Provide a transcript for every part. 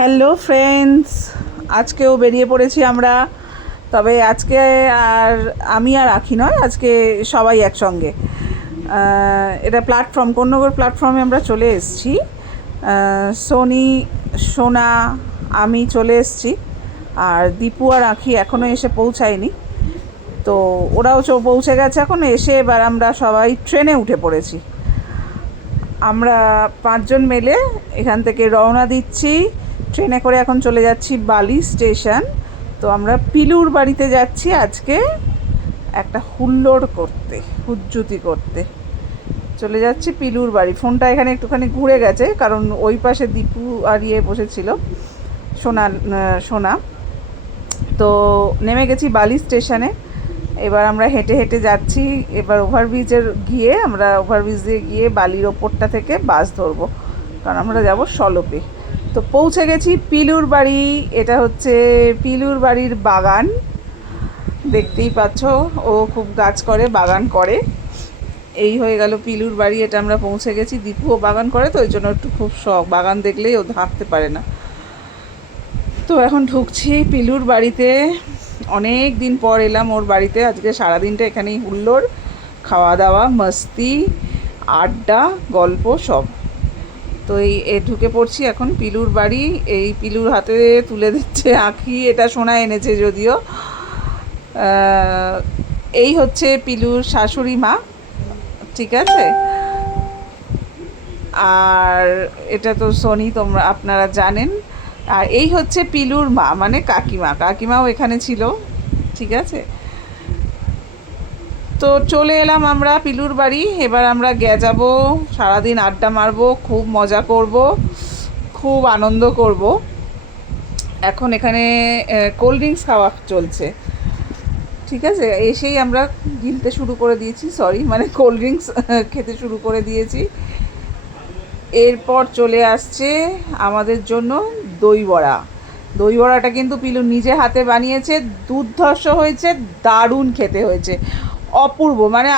Hello friends, আজকেও বেরিয়ে পড়েছি আমরা। তবে আজকে আর আমি আর আঁখি নয়, আজকে সবাই একসঙ্গে। এটা প্ল্যাটফর্ম, কোন্নগর প্ল্যাটফর্মে আমরা চলে এসেছি। সোনি, সোনা, আমি চলে এসেছি, আর দীপু আর আঁখি এখনও এসে পৌঁছায়নি। তো ওরাও পৌঁছে গেছে এখন এসে। এবার আমরা সবাই ট্রেনে উঠে পড়েছি। আমরা 5 জন মিলে এখান থেকে রওনা দিচ্ছি। ট্রেনে করে এখন চলে যাচ্ছি বালি স্টেশন। তো আমরা পিলুর বাড়িতে যাচ্ছি আজকে একটা হুল্লোড় করতে, হুজ্জুতি করতে চলে যাচ্ছি পিলুর বাড়ি। ফোনটা এখানে একটুখানি ঘুরে গেছে, কারণ ওই পাশে দীপু আর বসেছিল, সোনা। তো নেমে গেছি বালি স্টেশনে। এবার আমরা হেঁটে হেঁটে যাচ্ছি। এবার আমরা ওভারব্রিজ দিয়ে গিয়ে বালির ওপরটা থেকে বাস ধরবো, কারণ আমরা যাব সলপে। তো পৌঁছে গেছি পিলুর বাড়ি। এটা হচ্ছে পিলুর বাড়ির বাগান, দেখতেই পাচ্ছ। ও খুব গাছ করে, বাগান করে। এই হয়ে গেল পিলুর বাড়ি। এটা আমরা পৌঁছে গেছি। দীপুও বাগান করে, তো ওই জন্য একটু খুব শখ, বাগান দেখলেই ও থাকতে পারে না। তো এখন ঢুকছি পিলুর বাড়িতে। অনেক দিন পর এলাম ওর বাড়িতে। আজকে সারাদিনটা এখানেই হুল্লোড়, খাওয়া দাওয়া, মস্তি, আড্ডা, গল্প সব। তো এই ঢুকে পড়ছি এখন পিলুর বাড়ি। এই পিলুর হাতে তুলে দিচ্ছে আঁখি, এটা সোনা এনেছে যদিও। এই হচ্ছে পিলুর শাশুড়ি মা, ঠিক আছে। আর এটা তো সোনি, আপনারা জানেন। আর এই হচ্ছে পিলুর মা, মানে কাকিমাও এখানে ছিল, ঠিক আছে। তো চলে এলাম আমরা পিলুর বাড়ি। এবার আমরা যাবো, সারাদিন আড্ডা মারবো, খুব মজা করব, খুব আনন্দ করব। এখন এখানে কোল্ড ড্রিঙ্কস খাওয়া চলছে, ঠিক আছে। এসেই আমরা গিলতে শুরু করে দিয়েছি, মানে কোল্ড ড্রিঙ্কস খেতে শুরু করে দিয়েছি। এরপর চলে আসছে আমাদের জন্য দই বড়া। দই বড়াটা কিন্তু পিলু নিজে হাতে বানিয়েছে, দুর্ধর্ষ হয়েছে, দারুণ খেতে হয়েছে, অপূর্ব। মানে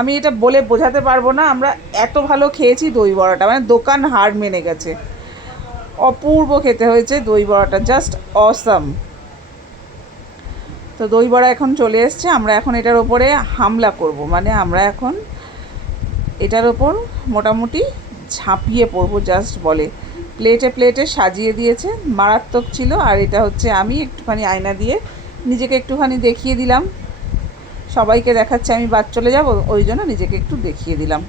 আমি এটা বলে বোঝাতে পারবো না, আমরা এত ভালো খেয়েছি দই বড়াটা, মানে দোকান হার মেনে গেছে। অপূর্ব খেতে হয়েছে দই বড়াটা, জাস্ট অসাম। তো দই বড়া এখন চলে এসছে। আমরা এখন এটার ওপরে হামলা করব, মানে আমরা এখন এটার ওপর মোটামুটি ঝাঁপিয়ে পড়বো, জাস্ট বলে। প্লেটে প্লেটে সাজিয়ে দিয়েছে, মারাত্মক ছিল। আর এটা হচ্ছে আমি একটুখানি আয়না দিয়ে নিজেকে একটুখানি দেখিয়ে দিলাম, সবাইকে দেখাচ্ছে আমি বাদ চলে যাব, ওই জন্য নিজেকে একটু দেখিয়ে দিলাম।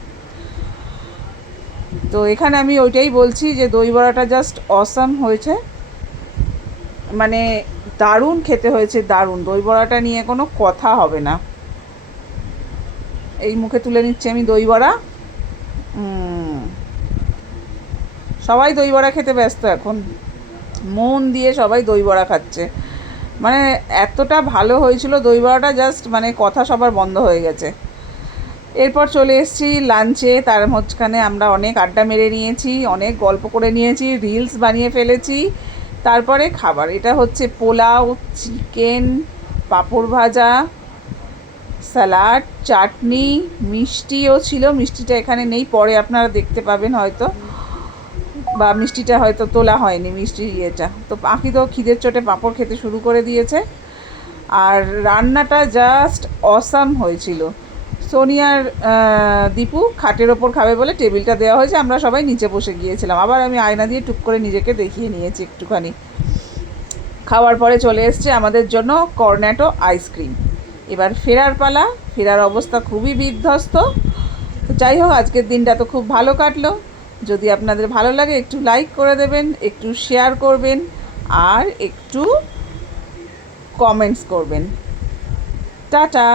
তো এখানে আমি ওইটাই বলছি যে দই বড়াটা জাস্ট অসাম হয়েছে, মানে দারুণ খেতে হয়েছে, দারুণ। দই বড়াটা নিয়ে কোনো কথা হবে না। এই মুখে তুলে নিচ্ছি আমি দই বড়া। সবাই দই বড়া খেতে ব্যস্ত এখন, মন দিয়ে সবাই দই বড়া খাচ্ছে। মানে এতটা ভালো হয়েছিল দই বড়াটা, জাস্ট মানে কথা সবার বন্ধ হয়ে গেছে। এরপর চলে এসেছি লাঞ্চে। তার মাঝখানে আমরা অনেক আড্ডা মেরে নিয়েছি, অনেক গল্প করে নিয়েছি, রিলস বানিয়ে ফেলেছি। তারপরে খাবার, এটা হচ্ছে পোলাও, চিকেন, পাঁপড় ভাজা, স্যালাড, চাটনি, মিষ্টিও ছিল। মিষ্টিটা এখানে নেই, পরে আপনারা দেখতে পাবেন হয়তো, বা মিষ্টিটা হয়তো তোলা হয়নি, মিষ্টির ইয়েটা। তো আঁখি তো খিদের চোটে পাঁপড় খেতে শুরু করে দিয়েছে। আর রান্নাটা জাস্ট অসাম হয়েছিল। সোনিয়ার দীপু খাটের ওপর খাবে বলে টেবিলটা দেওয়া হয়েছে, আমরা সবাই নিচে বসে গিয়েছিলাম। আবার আমি আয়না দিয়ে টুক করে নিজেকে দেখিয়ে নিয়েছি একটুখানি। খাওয়ার পরে চলে এসছে আমাদের জন্য কর্নেটো আইসক্রিম। এবার ফেরার পালা। ফেরার অবস্থা খুবই বিধ্বস্ত। তো যাই হোক, আজকের দিনটা তো খুব ভালো কাটলো। যদি আপনাদের ভালো লাগে একটু লাইক করে দেবেন, একটু শেয়ার করবেন, আর একটু কমেন্টস করবেন। টাটা।